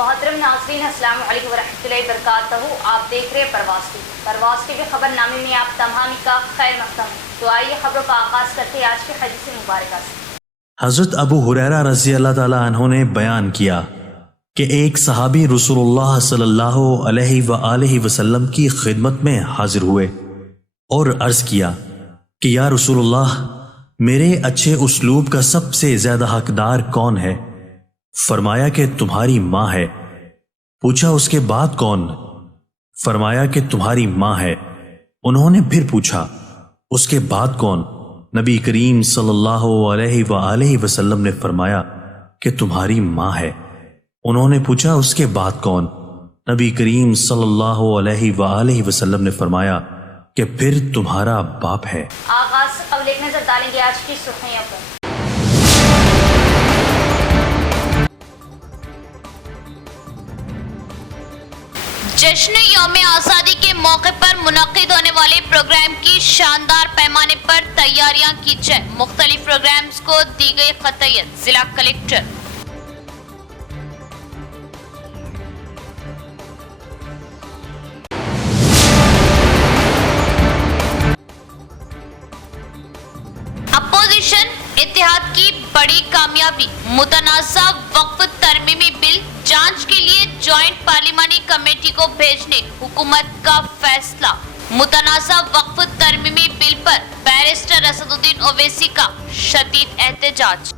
محترم ناظرین السلام علیکم ورحمۃ اللہ وبرکاتہ. آپ دیکھ رہے ہیں پرواز ٹی وی خبر نامے میں آپ تمام کا خیر مقدم. تو آئیے خبروں کا آغاز کرتے ہیں آج کے حدیث مبارکہ سے. حضرت ابو ہریرہ رضی اللہ تعالیٰ عنہ نے بیان کیا کہ ایک صحابی رسول اللہ صلی اللہ علیہ وآلہ وسلم کی خدمت میں حاضر ہوئے اور عرض کیا کہ یا رسول اللہ، میرے اچھے اسلوب کا سب سے زیادہ حقدار کون ہے؟ فرمایا کہ تمہاری ماں ہے. پوچھا اس کے بعد کون؟ فرمایا کہ تمہاری ماں ہے. انہوں نے پھر پوچھا اس کے بعد کون؟ نبی کریم صلی اللہ علیہ وآلہ وسلم نے فرمایا کہ تمہاری ماں ہے. انہوں نے پوچھا اس کے بعد کون؟ نبی کریم صلی اللہ علیہ وآلہ وسلم نے فرمایا کہ پھر تمہارا باپ ہے. آغاز سے قبل ایک نظر ڈالیں گے آج کی سرخیوں پر. جشن یوم آزادی کے موقع پر منعقد ہونے والے پروگرام کی شاندار پیمانے پر تیاریاں کی جائیں. مختلف پروگرامز کو دی گئی قطعیت. ضلع کلکٹر اپوزیشن اتحاد کی بڑی کامیابی. متنازع وقف ترمیمی بل جانچ کے لیے جوائنٹ پارلیمانی کمیٹی کو بھیجنے حکومت کا فیصلہ. متنازع وقف ترمیمی بل پر بیرسٹر اسدالدین اویسی کا شدید احتجاج.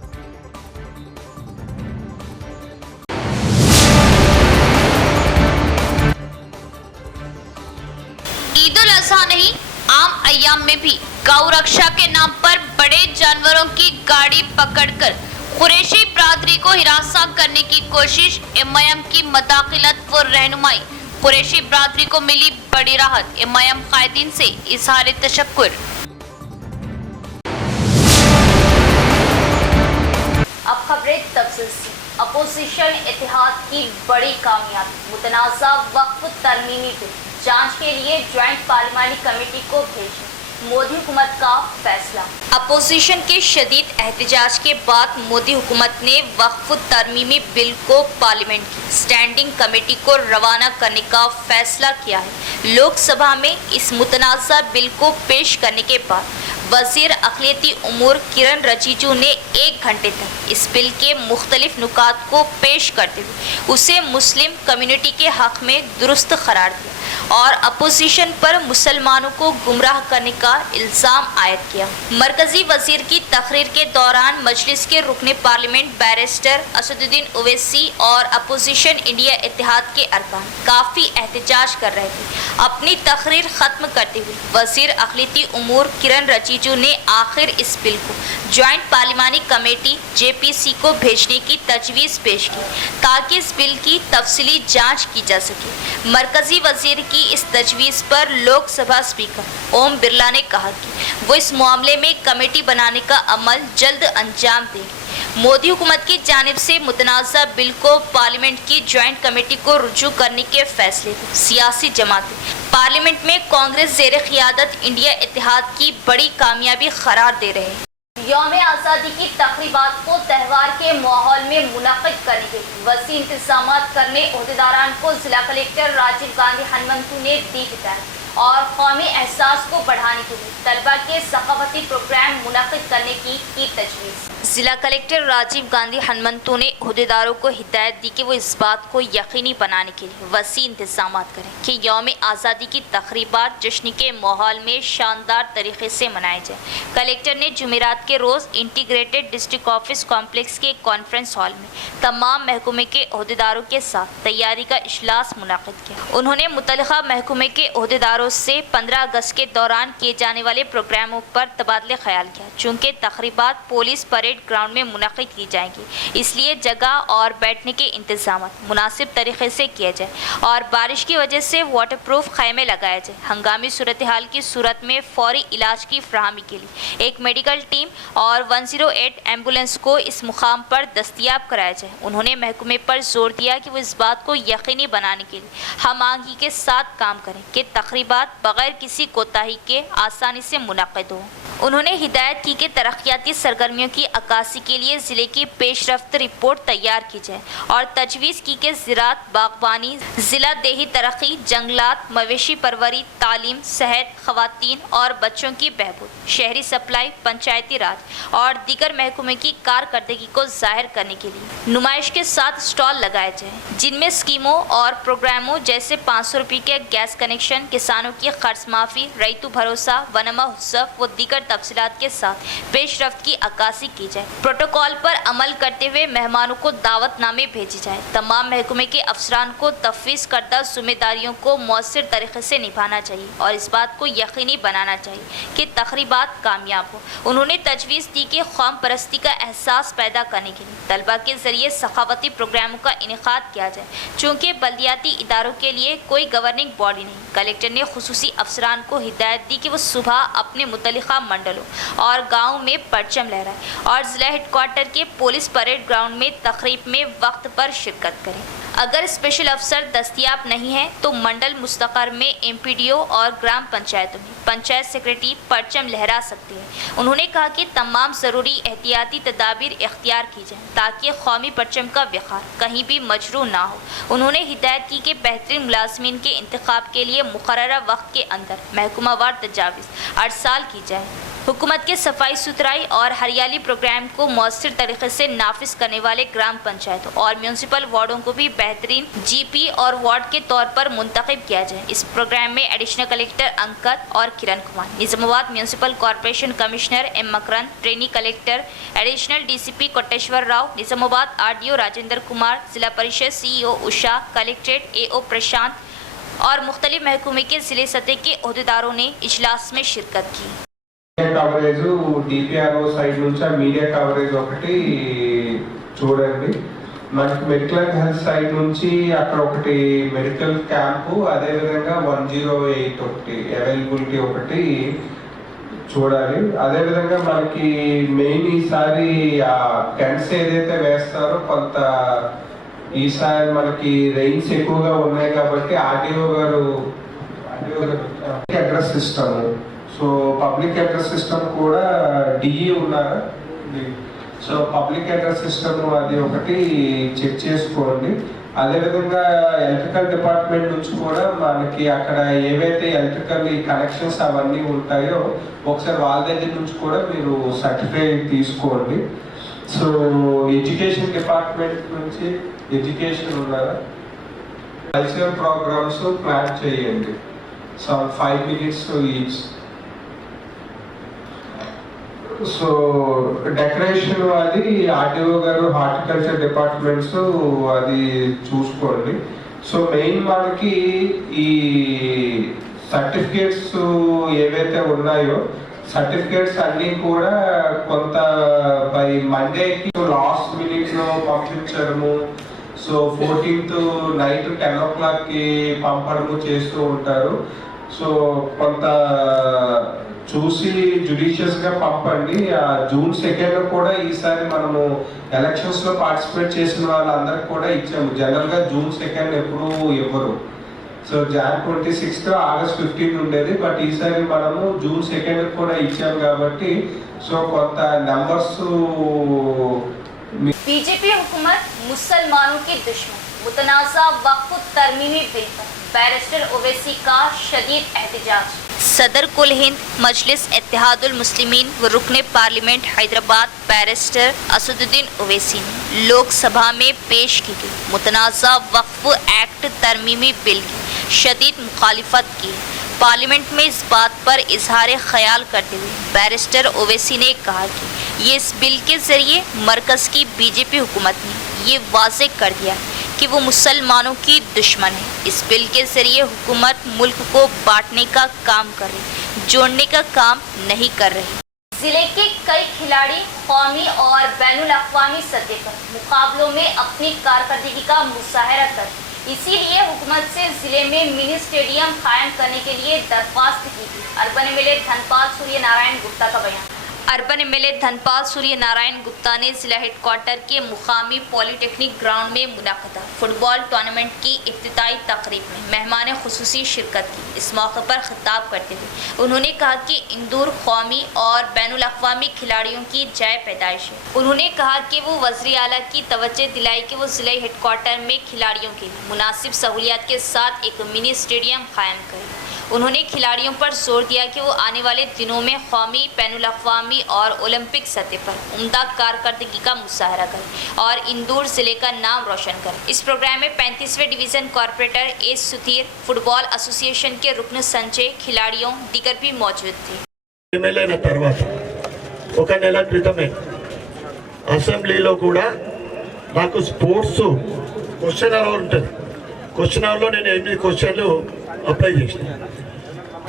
عید الاضحیٰ نہیں، عام ایام میں بھی گو رکشا کے نام پر بڑے جانوروں کی گاڑی پکڑ کر قریشی برادری کو ہراساں کرنے کی کوشش. ایم کی مداخلت و رہنمائی. قریشی برادری کو ملی بڑی راحت. ایم قائدین سے اظہار تشکر. اب خبریں تفصیل سے. اپوزیشن اتحاد کی بڑی کامیابی. متنازع وقف ترمیمی بل جانچ کے لیے جوائنٹ پارلیمانی کمیٹی کو بھیجنے مودی حکومت کا فیصلہ. اپوزیشن کے شدید احتجاج کے بعد مودی حکومت نے وقف ترمیمی بل کو پارلیمنٹ کی اسٹینڈنگ کمیٹی کو روانہ کرنے کا فیصلہ کیا ہے. لوک سبھا میں اس متنازع بل کو پیش کرنے کے بعد وزیر اقلیتی امور کرن رجیجو نے 1 گھنٹے تک اس بل کے مختلف نکات کو پیش کرتے ہوئے اسے مسلم کمیونٹی کے حق میں درست قرار دیا اور اپوزیشن پر مسلمانوں کو گمراہ کرنے کا الزام عائد کیا. مرکزی وزیر کی تقریر کے دوران مجلس کے رکن پارلیمنٹ بیرسٹر اسدالدین اویسی اور اپوزیشن انڈیا اتحاد کے ارکان کافی احتجاج کر رہے تھے. اپنی تقریر ختم کرتے ہوئے وزیر اقلیتی امور کرن رجیجو نے آخر اس بل کو جوائنٹ پارلیمانی کمیٹی JPC کو بھیجنے کی تجویز پیش کی تاکہ اس بل کی تفصیلی جانچ کی جا سکے. مرکزی وزیر کی اس تجویز پر لوک سبھا اسپیکر اوم برلا نے کہا کہ وہ اس معاملے میں کمیٹی بنانے کا عمل جلد انجام دیں گے. مودی حکومت کی جانب سے متنازع بل کو پارلیمنٹ کی جوائنٹ کمیٹی کو رجوع کرنے کے فیصلے کو سیاسی جماعتیں پارلیمنٹ میں کانگریس زیر قیادت انڈیا اتحاد کی بڑی کامیابی قرار دے رہے ہیں. یوم آزادی کی تقریبات کو تہوار کے ماحول میں منعقد کرنے کے لیے وسیع انتظامات کرنے عہدیداران کو ضلع کلکٹر راجیو گاندھی ہنمنتو نے دی ہدایت اور قومی احساس کو بڑھانے کے لیے طلبہ کے ثقافتی پروگرام منعقد کرنے کی تجویز. ضلع کلکٹر راجیو گاندھی ہنمنتو نے عہدیداروں کو ہدایت دی کہ وہ اس بات کو یقینی بنانے کے لیے وسیع انتظامات کریں کہ یوم آزادی کی تقریبات جشن کے ماحول میں شاندار طریقے سے منائے جائیں. کلکٹر نے جمعرات کے روز انٹیگریٹڈ ڈسٹرکٹ آفس کمپلیکس کے کانفرنس ہال میں تمام محکمے کے عہدیداروں کے ساتھ تیاری کا اجلاس منعقد کیا. انہوں نے متعلقہ محکمے کے عہدیداروں سے 15 اگست کے دوران کیے جانے والے پروگراموں پر تبادلہ خیال کیا. چونکہ تقریبات پولیس پریڈ گراؤنڈ میں منعقد کی جائیں گی، اس لیے جگہ اور بیٹھنے کے انتظامات مناسب طریقے سے کیے جائیں اور بارش کی وجہ سے واٹر پروف خیمے لگائے جائیں. ہنگامی صورتحال کی صورت میں فوری علاج کی فراہمی کے لیے ایک میڈیکل ٹیم اور 108 ایمبولینس کو اس مقام پر دستیاب کرایا جائے. انہوں نے محکمے پر زور دیا کہ وہ اس بات کو یقینی بنانے کے لیے ہم آہنگی کے ساتھ کام کریں کہ تقریبات بغیر کسی کوتاہی کے آسانی سے منعقد ہوں. انہوں نے ہدایت کی کہ ترقیاتی سرگرمیوں کی عکاسی کے لیے ضلع کی پیش رفت رپورٹ تیار کی جائے اور تجویز کی کہ زراعت، باغبانی، ضلع دیہی ترقی، جنگلات، مویشی پروری، تعلیم، صحت، خواتین اور بچوں کی بہبود، شہری سپلائی، پنچایتی راج اور دیگر محکمے کی کارکردگی کو ظاہر کرنے کے لیے نمائش کے ساتھ اسٹال لگائے جائیں، جن میں اسکیموں اور پروگراموں جیسے 500 روپے کے گیس کنیکشن، کسانوں کی قرض معافی، ریتو بھروسہ، ونما اتسو و دیگر تفصیلات کے ساتھ پیش رفت کی عکاسی کی جائے۔ پروٹوکول پر عمل کرتے ہوئے مہمانوں کو دعوت نامے بھیجے جائیں۔ تمام محکمے کے افسران کو تفویض کردہ ذمہ داریوں کو مؤثر طریقے سے نبھانا چاہیے اور اس بات کو یقینی بنانا چاہیے کہ تقریبات کامیاب ہوں۔ انہوں نے تجویز دی کہ قوم پرستی کا احساس پیدا کرنے کے لیے طلبہ کے ذریعے ثقافتی پروگراموں کا انعقاد کیا جائے۔ چونکہ بلدیاتی اداروں کے لیے کوئی گورننگ باڈی نہیں، کلکٹر نے خصوصی افسران کو ہدایت دی کہ وہ صبح اپنے متعلقہ منڈلوں اور گاؤں میں پرچم لہرائیں اور ضلع ہیڈ کوارٹر کے پولیس پریڈ گراؤنڈ میں تقریب میں وقت پر شرکت کریں۔ اگر اسپیشل افسر دستیاب نہیں ہیں تو منڈل مستقر میں ایم پی ڈی او اور گرام پنچایتوں میں پنچایت سیکریٹری پرچم لہرا سکتے ہیں۔ انہوں نے کہا کہ تمام ضروری احتیاطی تدابیر اختیار کی جائیں تاکہ قومی پرچم کا وقار کہیں بھی مجروح نہ ہو۔ انہوں نے ہدایت کی کہ بہترین ملازمین کے انتخاب کے لیے مقررہ وقت کے اندر محکمہ وار تجاویز ارسال کی جائے۔ حکومت کے صفائی ستھرائی اور ہریالی پروگرام کو مؤثر طریقے سے نافذ کرنے والے گرام پنچایتوں اور میونسپل وارڈوں کو بھی بہترین جی پی اور وارڈ کے طور پر منتخب کیا جائے۔ اس پروگرام میں ایڈیشنل کلکٹر انکت اور Kiran Kumar, Nizamabad municipal corporation commissioner M Makarand, trainee collector, additional D C P Koteshwar Rao, Nizamabad R D O Rajender Kumar, ضلع پریشد سی ای او اشا، کلکٹریٹ اے او پرشانت اور مختلف محکمے کے ضلع سطح کے عہدیداروں نے اجلاس میں شرکت کی۔ కవరేజ్ డిపిఆర్ఓ సైడ్ నుంచి మీడియా కవరేజ్ ఒకటి చూడండి। మనకి మెడికల్ హెల్త్ సైడ్ నుంచి అక్కడ ఒకటి మెడికల్ క్యాంపు, అదేవిధంగా 108 ఒకటి అవైలబిలిటీ ఒకటి చూడాలి। అదేవిధంగా మనకి మెయిన్ ఈసారి ఆ టెంట్స్ ఏదైతే వేస్తారో కొంత ఈసారి మనకి రెయిన్స్ ఎక్కువగా ఉన్నాయి కాబట్టి ఆర్డీఓ గారు address system, so public address system కూడా డిఈ ఉన్నారా, సో పబ్లిక్ అడ్రస్ సిస్టమ్ అది ఒకటి చెక్ చేసుకోండి। అదేవిధంగా ఎలక్ట్రికల్ డిపార్ట్మెంట్ నుంచి కూడా మనకి అక్కడ ఏవైతే ఎలక్ట్రికల్ కనెక్షన్స్ అవన్నీ ఉంటాయో ఒకసారి వాళ్ళ దగ్గర నుంచి కూడా మీరు సర్టిఫై తీసుకోండి। సో ఎడ్యుకేషన్ డిపార్ట్మెంట్ నుంచి ఎడ్యుకేషన్ ఉన్నారా, కల్చరల్ ప్రోగ్రామ్స్ ప్లాన్ చేయండి, so 5 minutes each. So decoration అది ఆర్టీఓ గారు హార్టికల్చర్ డిపార్ట్మెంట్స్ అది చూసుకోండి। సో మెయిన్ మనకి ఈ సర్టిఫికేట్స్ ఏవైతే ఉన్నాయో సర్టిఫికేట్స్ అన్నీ కూడా కొంత బై మండేకి లాస్ట్ మినిట్లో పంపించడము, సో 14th నైట్ 10 o'clockకి పంపడము చేస్తూ ఉంటారు। సో కొంత చూసి జుడిషియస్గా పంపండి। జూన్ 2nd కూడా ఈసారి మనము ఎలక్షన్స్లో పార్టిసిపేట్ చేసిన వాళ్ళందరికీ కూడా ఇచ్చాము। జనరల్గా June 2nd ఎప్పుడూ ఇవ్వరు, so Jan 26th August 15th ఉండేది, బట్ ఈసారి మనము June 2nd కూడా ఇచ్చాము కాబట్టి సో కొంత నెంబర్స్। बीजेपी हुकूमत मुसलमानों की दुश्मन, मुतनाज़ा वक्फ तरमीमी बिल पर बैरिस्टर ओवैसी का शदीद एहतजाज। सदर कुल हिंद मजलिस इत्तेहादुल मुस्लिमीन व रुकन पार्लियामेंट हैदराबाद बैरिस्टर असदुद्दीन ओवैसी ने लोकसभा में पेश की गई मुतनाज़ा वक्फ एक्ट तरमीमी बिल की शदीद मुखालिफत की। पार्लियामेंट में इस बात पर इजहार ख्याल करते हुए बैरिस्टर ओवैसी ने कहा कि ये इस बिल के ज़रिए मरकज़ की बीजेपी हुकूमत ने ये वाज़ेह कर दिया कि वो मुसलमानों की दुश्मन है। इस बिल के ज़रिए हुकूमत मुल्क को बांटने का काम कर रही, जोड़ने का काम नहीं कर रही। जिले के कई खिलाड़ी कौमी और बैनुल अक़वामी सतह पर मुकाबलों में अपनी कारकर्दगी का मुजाहरा कर, इसीलिए हुकूमत से जिले में मिनी स्टेडियम कायम करने के लिए दरख्वास्त की थी। अर्बन एमएलए धनपाल सूर्य नारायण गुप्ता का बयान। अर्बन एमएलए धनपाल सूर्य नारायण गुप्ता ने जिला हेडक्वार्टर के मुकामी पॉलिटेक्निक ग्राउंड में मुनक़दा फुटबॉल टूर्नामेंट की इफ्तिताई तकरीब में मेहमान खुसूसी शिरकत की। इस मौके पर खिताब करते हुए उन्होंने कहा कि इंदौर कौमी और बैनुल अक़वामी खिलाड़ियों की जय पैदाइश है। उन्होंने कहा कि वो वज़ीर आला की तवज्जो दिलाई कि वो जिला हेडक्वार्टर में खिलाड़ियों के लिए मुनासिब सहूलियात के साथ एक मिनी स्टेडियम कायम करें। उन्होंने खिलाड़ियों पर जोर दिया कि वो आने वाले दिनों में कौमी, बैनुल अक़वामी और ओलंपिक सतह पर उम्दा कारकर्दगी का मुजाहरा करें और इंदौर ज़िले का नाम रोशन करें। इस प्रोग्राम में 35वें डिवीज़न कॉर्पोरेटर ए सुधीर, फुटबॉल एसोसिएशन के रुकन संजय, खिलाड़ियों दीगर भी मौजूद थे। ఎమ్మెల్యేల తర్వాత ఒక నెల క్రితమే అసెంబ్లీలో కూడా నాకు స్పోర్ట్స్ క్వశ్చన్ అవర్ ఉంటుంది. క్వశ్చన్ అవర్లో నేను 8 క్వశ్చన్లు అప్లై చేసిన.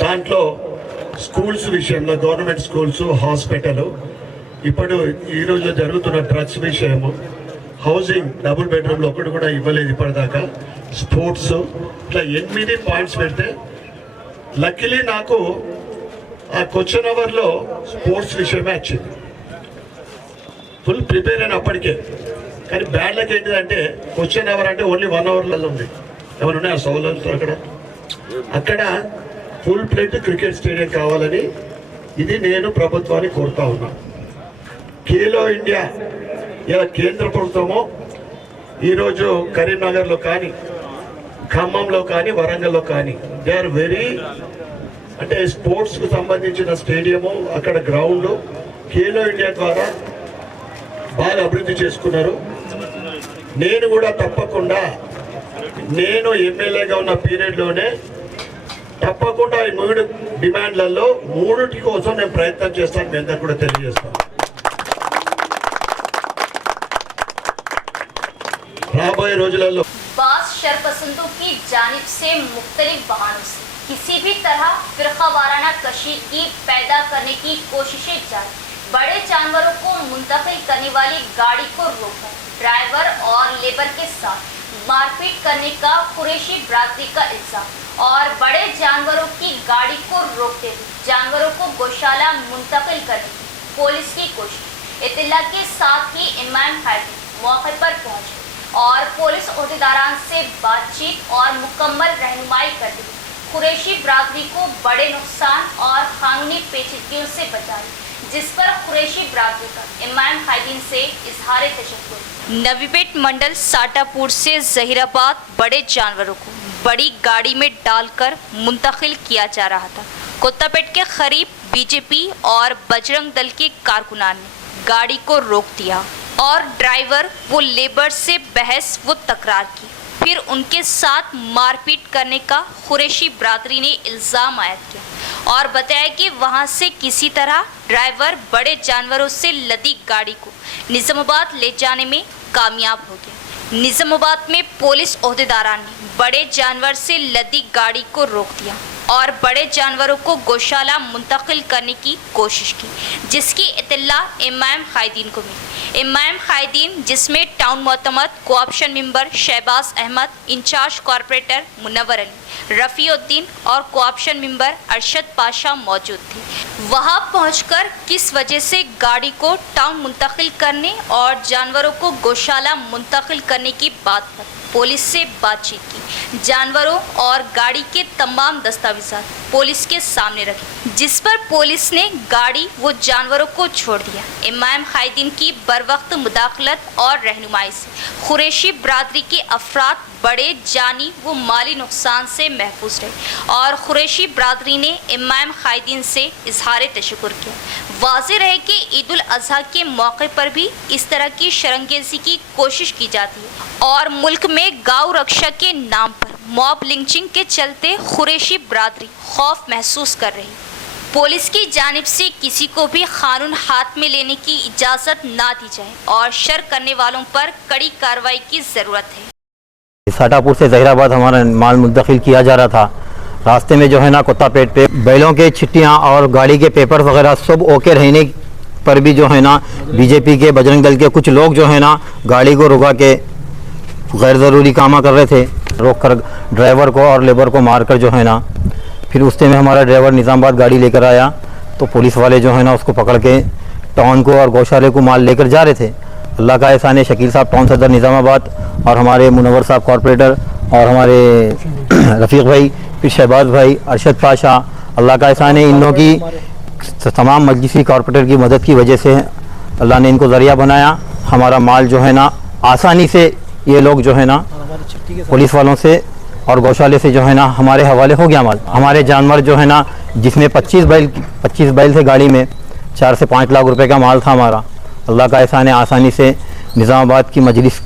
దాంట్లో స్కూల్స్ విషయంలో గవర్నమెంట్ స్కూల్స్, హాస్పిటల్, ఇప్పుడు ఈరోజు జరుగుతున్న డ్రగ్స్ విషయము, హౌసింగ్ డబుల్ బెడ్రూమ్లో ఒకటి కూడా ఇవ్వలేదు ఇప్పటిదాకా, స్పోర్ట్స్, ఇట్లా 8 పాయింట్స్ పెడితే లక్కీలీ నాకు ఆ క్వశ్చన్ అవర్లో స్పోర్ట్స్ విషయమే వచ్చింది. ఫుల్ ప్రిపేర్ అయిన అప్పటికే. కానీ బ్యాడ్ లక్ ఏంటిదంటే క్వశ్చన్ అవర్ అంటే ఓన్లీ 1 అవర్లలో ఉంది. ఏమైనా ఉన్నాయి ఆ సౌలభ్యాలు అక్కడ ఫుల్ ప్లేట్ క్రికెట్ స్టేడియం కావాలని ఇది నేను ప్రభుత్వాన్ని కోరుతా ఉన్నా. ఖేలో ఇండియా ఇలా కేంద్ర ప్రభుత్వము ఈరోజు కరీంనగర్లో కానీ, ఖమ్మంలో కానీ, వరంగల్లో కానీ దే ఆర్ వెరీ అంటే స్పోర్ట్స్కు సంబంధించిన స్టేడియము, అక్కడ గ్రౌండ్ ఖేలో ఇండియా ద్వారా బాగా అభివృద్ధి చేసుకున్నారు. నేను కూడా తప్పకుండా నేను ఎమ్మెల్యేగా ఉన్న పీరియడ్లోనే తప్పకుండా ఈ 3 డిమాండ్లలో 3 కోసం నేను ప్రయత్నం చేస్తాను. మీ అందరూ కూడా తెలియజేస్తాను. రాబోయే రోజులలో बाज़ शरपसंदों की जानिब से मुख्तलिफ बहानों से किसी भी तरह फिरकावाराना कशीदगी पैदा करने की कोशिशें जारी। बड़े जानवरों को मुंतकिल करने वाली गाड़ी को रोककर ड्राइवर और लेबर के साथ मारपीट करने का कुरैशी बरादरी का इल्जाम और बड़े जानवरों की गाड़ी को रोकते हुए जानवरों को गौशाला मुंतकिल करने की पुलिस की कोशिश। इत्तला के साथ ही इमाम हादी मौके पर पहुंचे और पुलिस ओहदेदारान से बातचीत और मुकम्मल रहनुमाई करते हुए कुरैशी बरादरी को बड़े नुकसान और कानूनी पेचीदगियों से बचाई, जिस पर कुरैशी बरादरी का इमाम हादीन से इजहार तशक्कुर। नवीपेट मंडल साटापुर से जहीराबाद बड़े जानवरों को बड़ी गाड़ी में डालकर मुंतकिल किया जा रहा था। कोत्तापेट के करीब बीजेपी और बजरंग दल के कारकुनान ने गाड़ी को रोक दिया और ड्राइवर व लेबर से बहस व तकरार की। फिर उनके साथ मारपीट करने का कुरैशी बरादरी ने इल्ज़ाम आयद किया और बताया कि वहां से किसी तरह ड्राइवर बड़े जानवरों से लदी गाड़ी को निज़ामाबाद ले जाने में कामयाब हो गया। निज़ामाबाद में पुलिस ओहदेदारान ने बड़े जानवर से लदी गाड़ी को रोक दिया और बड़े जानवरों को गौशाला मुंतकिल करने की कोशिश की, जिसकी इत्तला इमाम हादीन को मिली। इमाम हादीन, जिसमें टाउन मोतमद co-option member Shahbaz Ahmed, in-charge corporator Munawwar Ali, Rafiuddin और कोऑप्शन मेंबर अरशद पाशा मौजूद थे। वहां पहुंचकर किस वजह से गाड़ी को टाउन मुंतकिल करने और जानवरों को गौशाला मुंतकिल करने की बात पर पुलिस से बातचीत की। जानवरों और गाड़ी के तमाम दस्तावेज़ात पुलिस के सामने रखे, जिस पर पुलिस ने गाड़ी व जानवरों को छोड़ दिया। इमाम हादीन की बरवक्त मुदाखलत और रहनुमाई से कुरैशी बरादरी के अफराद बड़े जानी व माली नुकसान से महफूज रहे और कुरैशी बरादरी ने इमाम हादीन से इजहार तशक्कुर किया। वाज़ेह रहे कि ईद उल अज़हा के मौके पर भी इस तरह की शरंगेज़ी की कोशिश की जाती है और मुल्क में गौ रक्षा के नाम पर मॉब लिंचिंग के चलते कुरैशी बरादरी खौफ महसूस कर रही। पुलिस की जानिब से किसी को भी कानून हाथ में लेने की इजाज़त ना दी जाए और शर करने वालों पर कड़ी कार्रवाई की ज़रूरत है। साटापुर से जहीराबाद हमारा माल मुंतकिल किया जा रहा था। रास्ते में जो है ना कोत्तापेट पे बैलों के छिट्टियाँ और गाड़ी के पेपर वगैरह सब ओके रहने पर भी जो है ना बीजेपी के, बजरंग दल के कुछ लोग जो है ना गाड़ी को रुका के गैर ज़रूरी कामा कर रहे थे। रोक कर ड्राइवर को और लेबर को मार कर जो है ना, फिर उससे में हमारा ड्राइवर निज़ामाबाद गाड़ी लेकर आया तो पुलिस वाले जो है ना उसको पकड़ के टाउन को और गौशाले को माल लेकर जा रहे थे। अल्लाह का एहसान है, शकील साहब टाउन सदर निज़ामाबाद और हमारे मुनव्वर साहब कॉरपोरेटर और हमारे रफ़ीक भाई, फिर शहबाज भाई, अरशद पाशा, अल्लाह का एहसान है इन लोगों की तमाम मजलिसी कॉरपोरेटर की मदद की वजह से अल्लाह ने इनको ज़रिया बनाया। हमारा माल जो है ना आसानी से ये लोग जो है ना पुलिस वालों से और गौशाले से जो है ना हमारे हवाले हो गया माल। हमारे जानवर जो है ना, जिसमें 25 बैल थे गाड़ी में, 4 से 5 लाख रुपए का माल था हमारा। अल्लाह का एहसान है, आसानी से निज़ामाबाद की मजलिस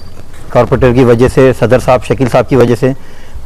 कॉरपोरेटर की वजह से, सदर साहब शकील साहब की वजह से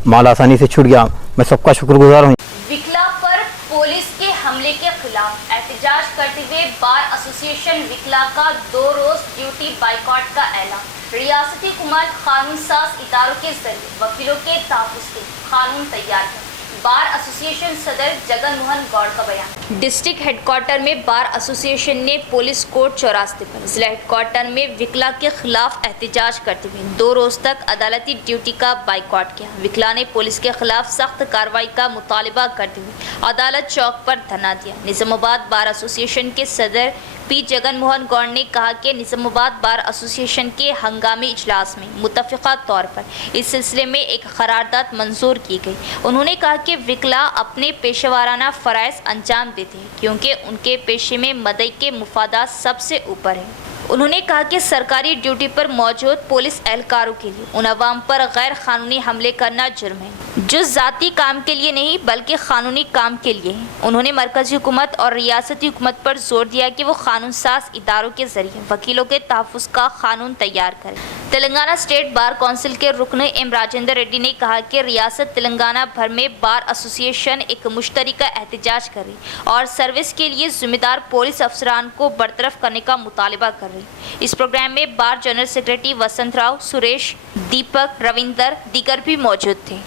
माल आसानी से छूट गया। मैं सबका शुक्रगुजार हूँ। विकला पर पुलिस के हमले के खिलाफ एहतजाज करते हुए बार एसोसिएशन विकला का 2 रोज ड्यूटी बाइकआउट का ऐलान। रियासती हुकूमत कानून साज इदारों के जरिए वकीलों के तहफ़्फ़ुज़ के कानून तैयार है। बार एसोसिएशन सदर जगन मोहन गौड़ का बयान। डिस्ट्रिक्ट हेडक्वार्टर में बार एसोसिएशन ने पुलिस कोर्ट चौरास्ते पर जिला हेडक्वार्टर में विकला के खिलाफ एहतजाज करते हुए 2 रोज तक अदालती ड्यूटी का बाइकआउट किया। विकला ने पुलिस के खिलाफ सख्त कार्रवाई का मुतालबा करते हुए अदालत चौक पर धरना दिया। निज़ामाबाद बार एसोसिएशन के सदर पी जगन मोहन गौड़ ने कहा कि निज़ामाबाद बार एसोसिएशन के हंगामी इजलास में मुत्तफ़िक़ा तौर पर इस सिलसिले में एक करारदाद मंजूर की गई। उन्होंने कहा कि विकला अपने पेशेवाराना फ़राइज़ अंजाम देते हैं क्योंकि उनके पेशे में मदई के मुफादात सबसे ऊपर है। उन्होंने कहा कि सरकारी ड्यूटी पर मौजूद पुलिस एहलकारों के लिए उन अवाम पर गैर कानूनी हमले करना जुर्म है जो ज़ाती काम के लिए नहीं बल्कि कानूनी काम के लिए है। उन्होंने मरकज़ी हुकूमत और रियासती हुकूमत पर जोर दिया कि वो कानून साज इदारों के जरिए वकीलों के तहफ़्फ़ुज़ का कानून तैयार करें। तेलंगाना स्टेट बार काउंसिल के रुकन एम राजेंद्र रेड्डी ने कहा कि रियासत तेलंगाना भर में बार एसोसिएशन एक मुश्तरका एहतजाज कर रही और सर्विस के लिए जिम्मेदार पुलिस अफसरान को बरतरफ करने का मुतालबा कर रही। इस प्रोग्राम में बार जनरल सेक्रेटरी वसंत राव, सुरेश, दीपक, रविंदर दीगर भी मौजूद थे।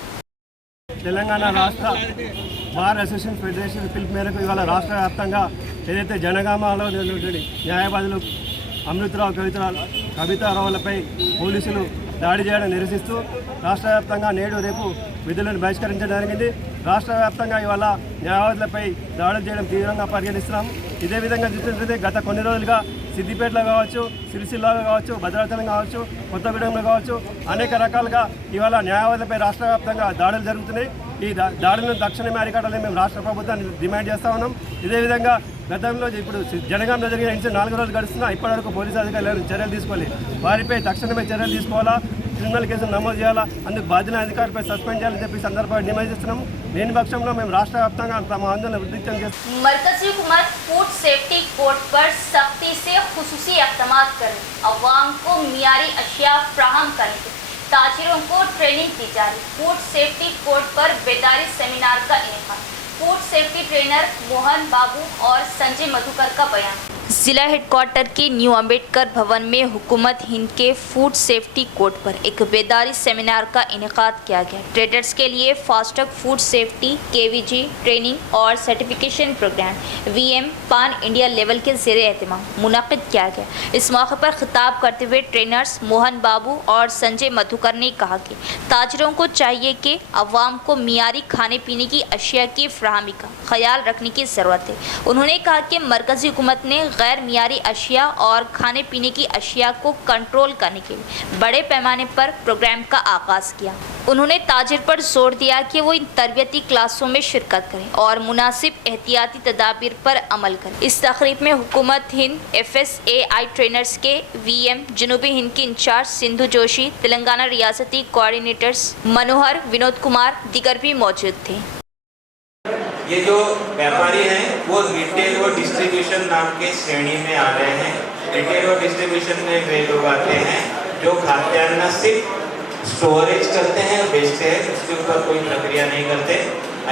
తెలంగాణ రాష్ట్ర బార్ అసోసియేషన్ ఫెడరేషన్ పిలుపు మేరకు ఇవాళ రాష్ట్ర వ్యాప్తంగా ఏదైతే జనగామలో న్యాయవాదులు అమృతరావు కవితారావులపై పోలీసులు దాడి చేయడం నిరసిస్తూ రాష్ట్ర వ్యాప్తంగా నేడు రేపు విధులను బహిష్కరించడం జరిగింది. రాష్ట్ర వ్యాప్తంగా ఇవాళ న్యాయవాదులపై దాడులు చేయడం తీవ్రంగా పరిగణిస్తున్నాము. ఇదే విధంగా చూస్తుంటే గత కొన్ని రోజులుగా సిద్దిపేటలో కావచ్చు, సిరిసిల్లాలో కావచ్చు, భద్రాచలం కావచ్చు, కొత్తగూడెంలో కావచ్చు అనేక రకాలుగా ఇవాళ న్యాయవాదులపై రాష్ట్ర వ్యాప్తంగా దాడులు జరుగుతున్నాయి. ఈ దాడులను తక్షణమే అరికట్టాలని మేము రాష్ట్ర ప్రభుత్వాన్ని డిమాండ్ చేస్తూ ఉన్నాం. ఇదే విధంగా గతంలో ఇప్పుడు జనగాంలో జరిగిన ఇన్సిడెంట్ 4 రోజులు గడుస్తున్నా ఇప్పటివరకు పోలీసు అధికారులు చర్యలు తీసుకోవాలి. వారిపై తక్షణమే చర్యలు తీసుకోవాలా, క్రిమినల్ కేసులు నమోదు చేయాలా, అందుకు బాధ్యత అధికారిపై సస్పెండ్ చేయాలని చెప్పి సందర్భంగా డిమాండ్ చేస్తున్నాము. లేని పక్షంలో మేము రాష్ట్ర వ్యాప్తంగా తమ ఆందోళన ఉధృతం చేస్తాం. मरकजी हुकूमत फूड सेफ्टी कोड पर सख्ती से खुसूसी इक़दामात करें, अवाम को मियारी अशिया फ्राहम करने के ताजिरों को ट्रेनिंग दी जा रही। फूड सेफ्टी कोड पर बेदारी सेमिनार का इनेकाद। फूड सेफ्टी ट्रेनर मोहन बाबू और संजय मधुकर का बयान। जिला हेडक्वार्टर के न्यू अम्बेडकर भवन में हुकूमत हिंद के फूड सेफ्टी कोड पर एक बेदारी सेमिनार का इनेकाद किया गया। ट्रेडर्स के लिए फास्टैग फूड सेफ्टी केवीजी ट्रेनिंग और सर्टिफिकेशन प्रोग्राम वीएम पान इंडिया लेवल के ज़ेर एहतमाम मुनाकिद किया गया। इस मौके पर खिताब करते हुए ट्रेनर्स मोहन बाबू और संजय मधुकर ने कहा कि ताजरों को चाहिए कि अवाम को मियारी खाने पीने की अशिया की फराहमी का ख्याल रखने की ज़रूरत है। उन्होंने कहा कि मरकज़ी हुकूमत ने गैर मियारी अशिया और खाने पीने की अशिया को कंट्रोल करने के लिए बड़े पैमाने पर प्रोग्राम का आगाज़ किया। उन्होंने ताजिर पर जोर दिया कि वो इन तरबियती क्लासों में शिरकत करें और मुनासिब एहतियाती तदाबीर पर अमल करें। इस तकरीब में हुकूमत हिंद FSAI ट्रेनर्स के VM जनूबी हिंद के इंचार्ज सिंधु जोशी, तेलंगाना रियासती कोऑर्डिनेटर्स मनोहर, विनोद कुमार दीगर भी मौजूद थे। ये जो व्यापारी हैं वो रिटेल और डिस्ट्रीब्यूशन नाम के श्रेणी में आ रहे हैं। रिटेल और डिस्ट्रीब्यूशन में वे लोग आते हैं जो खाद्यान्न सिर्फ स्टोरेज करते हैं, बेचते हैं, उसके ऊपर कोई प्रक्रिया नहीं करते।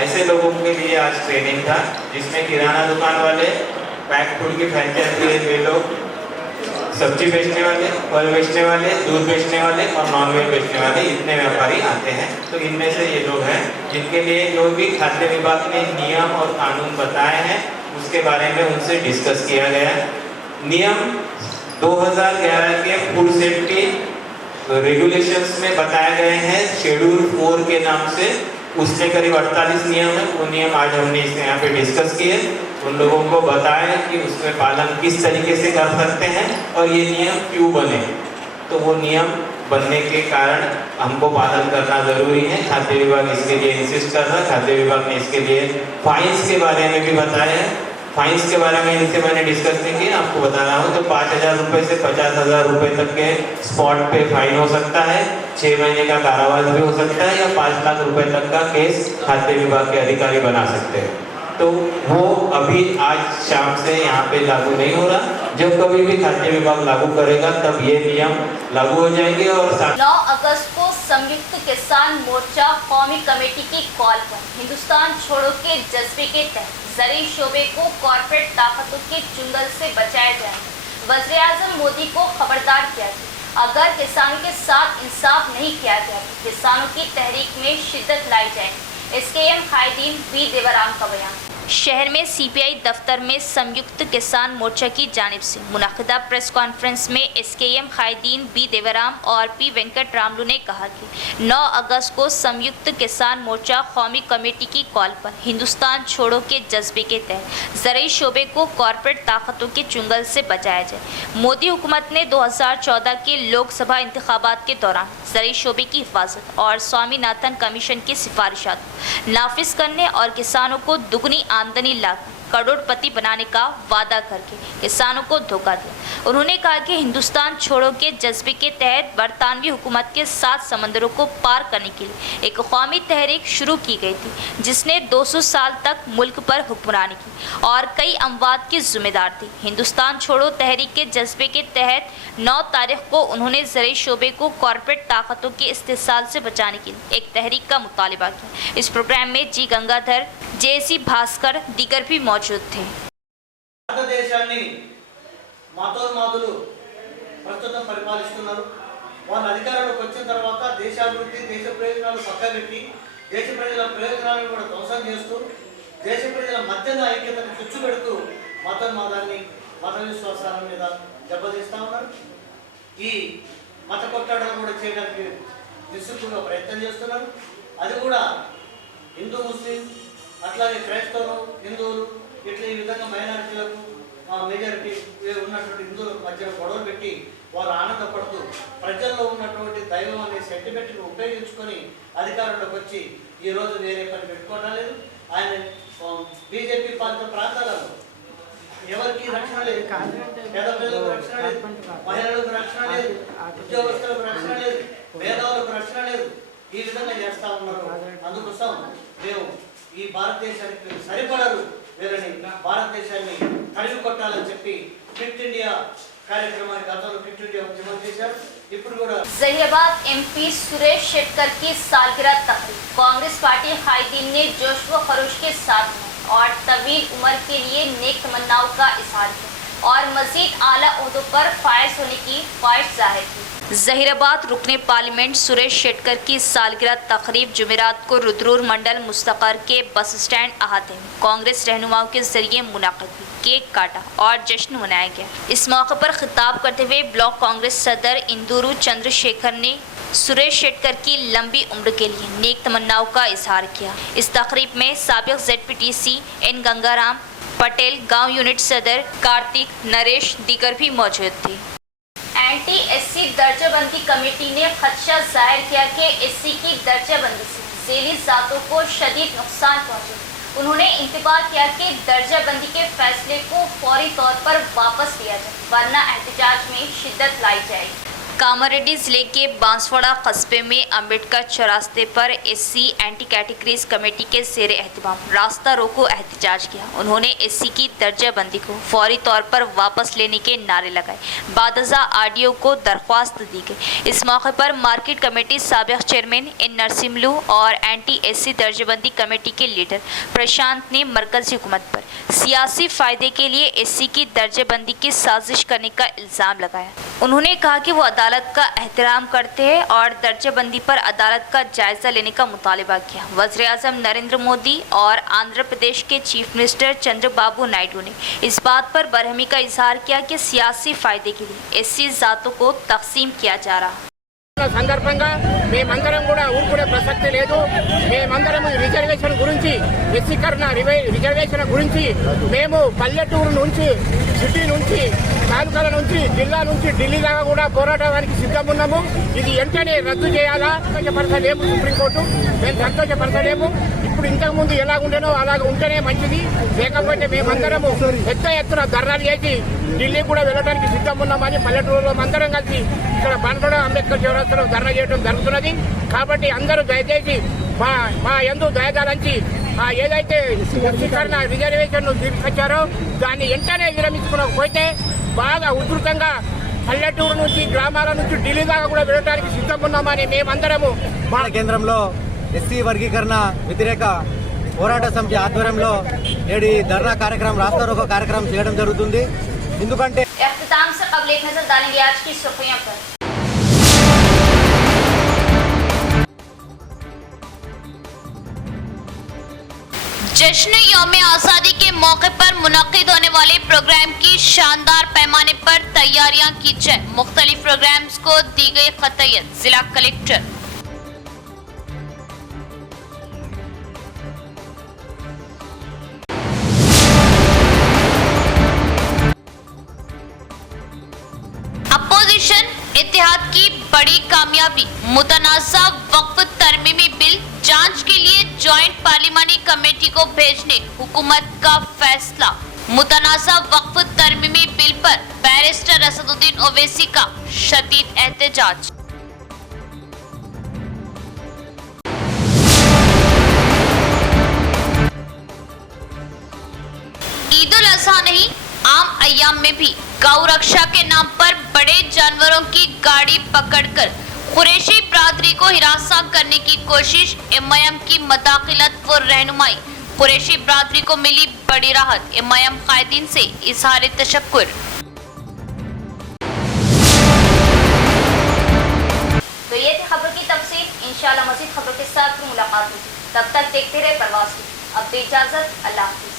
ऐसे लोगों के लिए आज ट्रेनिंग था जिसमें किराना दुकान वाले, पैक फूड की फ्रेंचाइजी वे लोग, सब्जी बेचने वाले, फल बेचने वाले, दूध बेचने वाले और नॉनवेज बेचने वाले इतने व्यापारी आते हैं। तो इनमें से ये लोग हैं जिनके लिए जो भी खाद्य विभाग ने नियम और कानून बताए हैं उसके बारे में उनसे डिस्कस किया गया है। नियम 2011 के फूड सेफ्टी रेगुलेशंस में बताए गए हैं शेड्यूल 4 के नाम से उससे करीब 48 नियम है। वो नियम आज हमने यहाँ पे डिस्कस किए, उन लोगों को बताएं कि उसमें पालन किस तरीके से कर सकते हैं और ये नियम क्यों बने। तो वो नियम बनने के कारण हमको पालन करना ज़रूरी है। खाद्य विभाग इसके लिए इंसिस्ट कर रहा है। खाद्य विभाग ने इसके लिए फाइन्स के बारे में भी बताया है। फाइन्स के बारे में इनसे मैंने डिस्कस नहीं किया, आपको बताना हो तो 5,000 रुपये से 50,000 रुपये तक के स्पॉट पे फाइन हो सकता है, 6 महीने का कारावास भी हो सकता है, या 5 लाख रुपए तक का केस खाद्य विभाग के अधिकारी बना सकते हैं। तो वो अभी आज शाम से यहाँ पे लागू नहीं हो रहा। जब कभी भी खाद्य विभाग लागू करेगा तब ये नियम लागू हो जाएंगे। और 9 अगस्त को संयुक्त किसान मोर्चा कौमी कमेटी की कॉल पर हिंदुस्तान छोड़ो के जज्बे के तहत ज़रूरी शोबे को कॉर्पोरेट ताकतों के चुंगल से बचाया जाए। वज़ीर-ए-आज़म मोदी को खबरदार किया कि अगर किसानों के साथ इंसाफ नहीं किया जाए तो किसानों की तहरीक में शिद्दत लाई जाएगी। एसकेएम कायदीन बी देवराम का बयान। शहर में सीपीआई दफ्तर में संयुक्त किसान मोर्चा की जानिब से मुनाकिदा प्रेस कॉन्फ्रेंस में एसकेएम कायदीन बी देवराम और पी वेंकट रामलू ने कहा कि 9 अगस्त को संयुक्त किसान मोर्चा कौमी कमेटी की कॉल पर हिंदुस्तान छोड़ो के जज्बे के तहत ज़रूरी शोबे को कॉर्पोरेट ताकतों के चुंगल से बचाया जाए। मोदी हुकूमत ने 2014 के लोकसभा इंतखाबात के दौरान ज़रूरी शोबे की हिफाजत और स्वामीनाथन कमीशन की सिफारिशात नाफिज करने और किसानों को दुगनी आमदनी लाकर करोड़पति बनाने का वादा करके किसानों को धोखा दिया। उन्होंने कहा कि हिंदुस्तान छोड़ो के जज्बे के तहत बरतानवी हुकूमत के 7 समंदरों को पार करने के लिए एक कौमी तहरीक शुरू की गई थी, जिसने 200 साल तक मुल्क पर हुक्मरानी की और कई अमवात की जिम्मेदार थी। हिंदुस्तान छोड़ो तहरीक के जज्बे के तहत 9 तारीख को उन्होंने ज़रूरी शोबे को कॉर्पोरेट ताकतों के इस्तेसाल से बचाने के लिए एक तहरीक का मुतालबा किया। इस प्रोग्राम में जी गंगाधर, जेसी भास्कर, दीगर भी मौजूद थे। భారతదేశాన్ని మాతోన్మాదులు ప్రస్తుతం పరిపాలిస్తున్నారు. వాళ్ళ అధికారంలోకి వచ్చిన తర్వాత దేశాభివృద్ధి, దేశ ప్రయోజనాలు పక్కబెట్టి దేశ ప్రజల ప్రయోజనాలను కూడా ధ్వంసం చేస్తూ దేశ ప్రజల మధ్యన ఐక్యతను చుచ్చుపెడుతూ మతోన్మాదాన్ని, మత విశ్వాసాల మీద దెబ్బతీస్తూ ఉన్నారు. ఈ మత కొట్లాటలు కూడా చేయడానికి విస్తృతంగా ప్రయత్నం చేస్తున్నారు. అది కూడా హిందూ ముస్లిం అట్లాగే క్రైస్తవులు, హిందువులు ఇట్లా ఈ విధంగా మైనారిటీలకు మెజారిటీ ఉన్నటువంటి హిందువులకు మధ్య గొడవలు పెట్టి వారు ఆనందపడుతూ ప్రజల్లో ఉన్నటువంటి దైవం అనే సెంటిమెంట్ను ఉపయోగించుకొని అధికారంలోకి వచ్చి ఈరోజు వేరే పని పెట్టుకోవడం లేదు. ఆయన బీజేపీ పాలిత ప్రాంతాలలో ఎవరికి రక్షణ లేదు, పేద ప్రజలకు రక్షణ లేదు, మహిళలకు రక్షణ లేదు, ఉద్యోగస్తులకు రక్షణ లేదు, పేదవాళ్ళకు రక్షణ లేదు. ఈ విధంగా చేస్తూ ఉన్నారు. అందుకోసం మేము ఈ భారతదేశానికి సరిపడరు, వీళ్ళని భారతదేశాన్ని తరిమి కొట్టాలని చెప్పి ఫిట్ ఇండియా కార్యక్రమాన్ని గతంలో ఫిట్ ఇండియా ఉద్యమం చేశారు. ఇప్పుడు కూడా जहीराबाद एमपी सुरेश शेटकर की सालगिरह तकरीब कांग्रेस पार्टी कायदीन ने जोश व खरोश के साथ में और तवील उम्र के लिए नेक तमन्नाओं का इजहार किया और मजीद आला ओहदों पर फायज होने की ख्वाहिश जाहिर की। जहीराबाद रुकने पार्लियामेंट सुरेश शेटकर की सालगिरह तकरीब जुमेरात को रुद्रूर मंडल मुस्तकर के बस स्टैंड अहाते में कांग्रेस रहनुमाओं के जरिए मुनाकिद हुई, केक काटा और जश्न मनाया गया। इस मौके पर खिताब करते हुए ब्लॉक कांग्रेस सदर इंदुरु चंद्रशेखर ने सुरेश शेटकर की लंबी उम्र के लिए नेक तमन्नाओं का इजहार किया। इस तकरीब में साबिक ZPTC एन गंगाराम पटेल, गांव यूनिट सदर कार्तिक, नरेश, दीगर भी मौजूद थे। एंटी-SC दर्जाबंदी कमेटी ने खदशा जाहिर किया कि SC की दर्जाबंदी से ज़ैली ज़ातों को शदीद नुकसान पहुँचे। उन्होंने इंतबाह किया कि दर्जाबंदी के फैसले को फौरी तौर पर वापस लिया जाए, वरना एहतजाज में शिद्दत लाई जाएगी। कामारेड्डी जिले के बांसवाड़ा कस्बे में अम्बेडकर चौरास्ते पर SC एंटी कैटेगरीज कमेटी के ज़ेर एहतमाम रास्ता रोको एहतजाज किया। उन्होंने SC की दर्जाबंदी को फौरी तौर पर वापस लेने के नारे लगाए। बादजा RDO को दरख्वास्त दी गई। इस मौके पर मार्केट कमेटी साबिक चेयरमैन एन नरसिम्लू और एंटी-SC दर्जाबंदी कमेटी के लीडर प्रशांत ने मरकजी हुकूमत पर सियासी फ़ायदे के लिए SC की दर्जाबंदी की साजिश करने का इल्ज़ाम लगाया। उन्होंने कहा कि वो अदालत का एहतराम करते हैं और दर्जाबंदी पर अदालत का जायज़ा लेने का मुतालबा किया। वज़ीर-ए-आज़म नरेंद्र मोदी और आंध्र प्रदेश के चीफ मिनिस्टर चंद्रबाबू नायडू ने इस बात पर बरहमी का इजहार किया कि सियासी फ़ायदे के लिए SC ज़ातों को तकसीम किया जा रहा है। సందర్భంగా మేమందరం కూడా ఊరుకునే ప్రసక్తి లేదు. మేమందరం రిజర్వేషన్ గురించి, ఎస్సీకరణ రిజర్వేషన్ గురించి మేము పల్లెటూరు నుంచి, సిటీ నుంచి, తాలూకాల నుంచి, జిల్లా నుంచి ఢిల్లీ దాకా కూడా పోరాటానికి సిద్ధమున్నాము. ఇది వెంటనే రద్దు చేయాలా? సంతోషపరచలేము సుప్రీంకోర్టు, మేము సంతోషపరచలేము. ఇప్పుడు ఇంతకు ముందు ఎలా ఉండేనో అలాగ ఉంటేనే మంచిది. లేకపోతే మేమందరము పెద్ద ఎత్తున ధర్నాలు చేసి ఢిల్లీ కూడా వెళ్ళడానికి సిద్ధమున్నామని పల్లెటూరులో అందరం కలిసి ఇక్కడ బండ్రోడ్ అంబేద్కర్ చౌరస్తాలో ధర్నా చేయడం జరుగుతున్నది. కాబట్టి అందరూ దయచేసి మా యందు దయదాలంచి ఏదైతే ఎస్సీకరణ రిజర్వేషన్ తీసుకొచ్చారో దాన్ని వెంటనే విరమించుకోకపోతే బాగా ఉధృతంగా పల్లెటూరు నుంచి, గ్రామాల నుంచి ఢిల్లీ దాకా కూడా వెళ్ళడానికి సిద్ధమున్నామని మేమందరము మన కేంద్రంలో ఎస్సీ వర్గీకరణ వ్యతిరేక పోరాట సమితి ఆధ్వర్యంలో నేడు ఈ ధర్నా కార్యక్రమం, రాస్తా రోకో కార్యక్రమం చేయడం జరుగుతుంది. ఎందుకంటే इख्तिताम से कबल एक नजर डालेंगे आज की सुर्खियों पर। जश्न यौम आज़ादी के मौके पर मुनक्किद होने वाले प्रोग्राम की शानदार पैमाने पर तैयारियां की जाए, मुख्तलिफ प्रोग्राम्स को दी गई खतयत जिला कलेक्टर। अपोजिशन इत्तेहाद की बड़ी कामयाबी, मुतनाज़ा वक्फ तरमीमी बिल जांच के लिए जॉइंट पार्लिमानी कमेटी को भेजने हुकूमत का फैसला। मुतनाज़ा वक्फ तरमीमी बिल पर बैरिस्टर असदुद्दीन ओवैसी का शदीद एहतजाज। ईद उल अज़हा नहीं, आम अय्याम में भी गौ रक्षा के नाम पर बड़े जानवरों की गाड़ी पकड़कर कुरैशी बरादरी को हिरासा करने की कोशिश, एमआईएम की मदाखिलत व रहनुमाई, कुरैशी बरादरी को मिली बड़ी राहत, एमआईएम कायदीन से इज़हार तशक्कुर। तो ये थी खबर की तफसील। इंशाअल्लाह मज़ीद खबरों के साथ मुलाकात होगी, तब तक देखते रहे परवाज़। अब दे इजाज़त, अल्लाह हाफ़िज़।